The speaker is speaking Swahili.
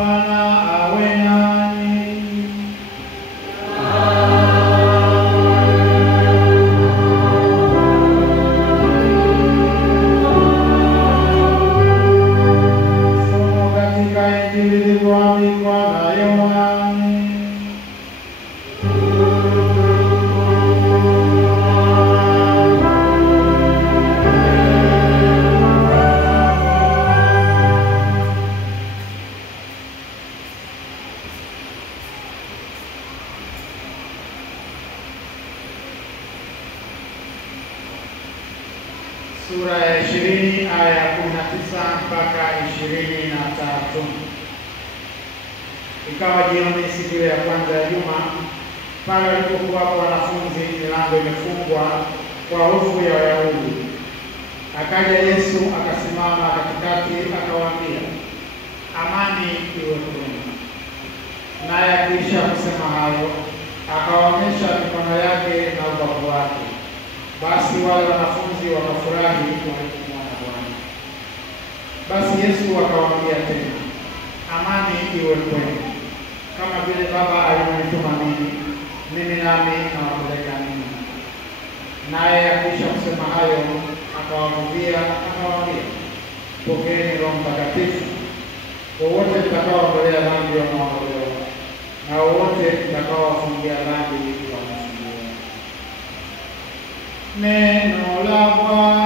Bwana awe nanyi. Somo katika Injili ilivyoandikwa na Yohane. Sura ya 20 aya ya 19 mpaka 23. Ikawa jioni siku ya kwanza ya juma, pale walipokuwa wanafunzi, milango imefungwa kwa hofu ya Wayahudi. Akaja Yesu akasimama katikati, akawaambia, amani iwe kwenu. Naye akiisha kusema hayo, akawaonyesha mikono yake na ubavu wake. Basi wale wanafunzi wakafurahi walipomwona Bwana. Basi Yesu akawaambia tena, amani iwe kwenu. Kama vile Baba alivyonituma mimi nami nawapeleka ninyi. Naye akiisha kusema hayo, akawaambia, pokeeni Roho Mtakatifu. Wowote mtakaoondolea dhambi wameondolewa, na wowote mtakaowafungia dhambi wamefungiwa. Neno la Bwana.